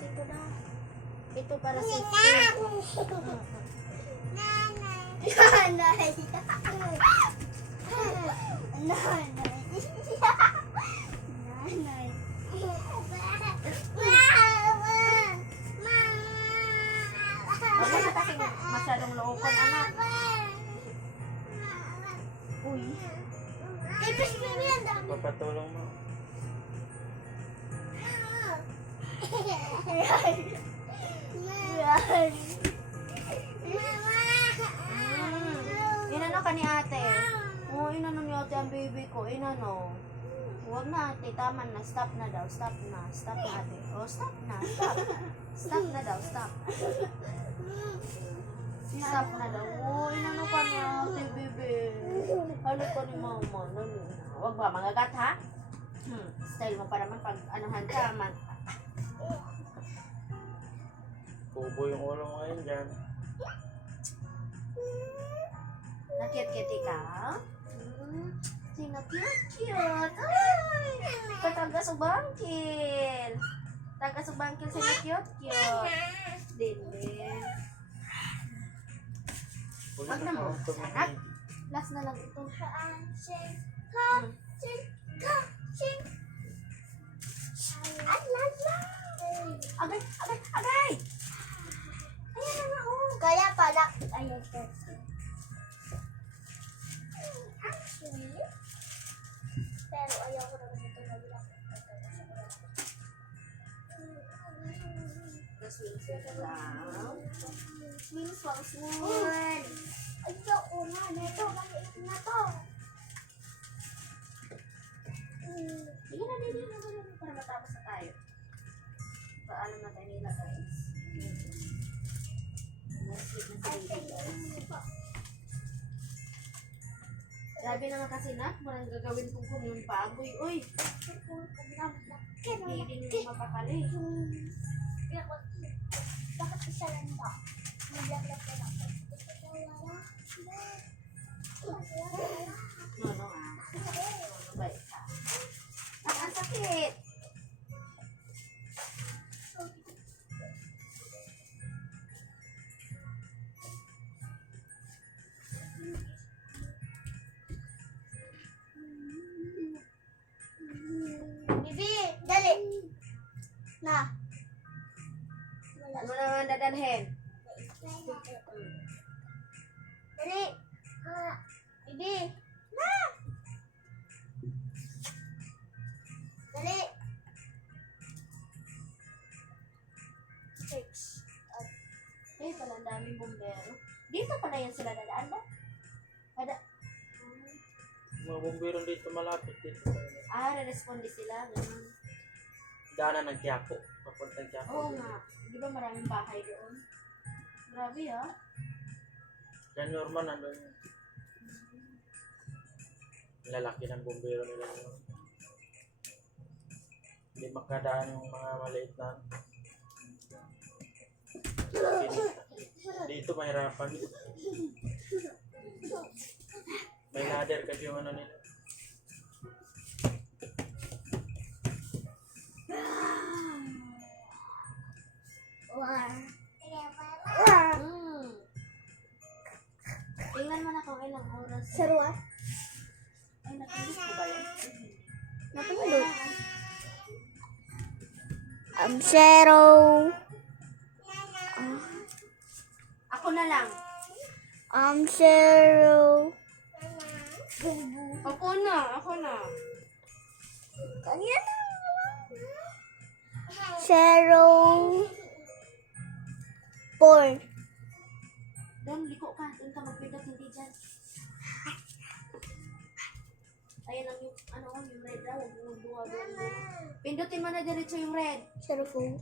ate ko na. Ito para sa nanay. Nanay. Wala na kasi masyadong lookon, anak. Uy. Ipis mo yan, dami. Papatulong mo. Inano ka ni ate? Oo, inano ni ate ang baby ko. Inano. Huwag na ate, tama na. Stop na daw. Stop na. Stop na ate. Oh, stop na. Stop. Stop na daw. Stop. Stop na daw. Oo, inano ka ni ate, baby. Halo ka ni mama. Huwag ba, magagat ha? Style mo pa naman pag anuhan ka man. Kubo yung ulo mo ngayon dyan. Nakit-kit ikaw? Sino cute-cute? Ay! Katagas o bangkil. Tagas o bangkil sino cute-cute. Din. Wag na mo. Anak. Last na lang ito. Agay! Agay! Agay! Ayan na ako. Kaya pala, ayun ka. Actually, pero ayaw ko naman ito mag-lock. Swing lang. Swing, swang, swing. Ayaw ko na, neto, maliit na to. Sige na, hindi na para matapos na tayo. Paano na tayo nila, guys? Grabe naman kasi nak, marang gagawin ko kung yung baboy. Uy! Hindi din mapakali. Bakit isa lang ba? Mag-lap-lap ka lang. No, baik ka. Ang sakit! Bibi, dali. Na. Ano naman dadalhin? Dali. Bibi. Na. Dali. 6. Eh, pala ang daming bumbero. Dito pala yan sila dadaan ba? Mga bumbero dito malapit dito. Re-responde sila. Ganun. Daanan ng Quiapo. Papuntang Quiapo. Oo nga. Di ba maraming bahay doon? Grabe ha? Yan normal nandun. Lalaki ng bumbero nila. Hindi makadaan yung mga maliit na. Dito mahirapan. May ladder kasi yung ano nila. Tingnan mo na kung ilang oras. Sarwa. Ay, natulog ko ba yan? Natulog. Zero. Ako na lang. Zero. Ako na. Kanya na. Zero. 4. Doon, liko ka. Doon ka magpindot, hindi dyan. Ayan lang yung, yung red daw. Pindutin mo na diretso yung red. 0 4.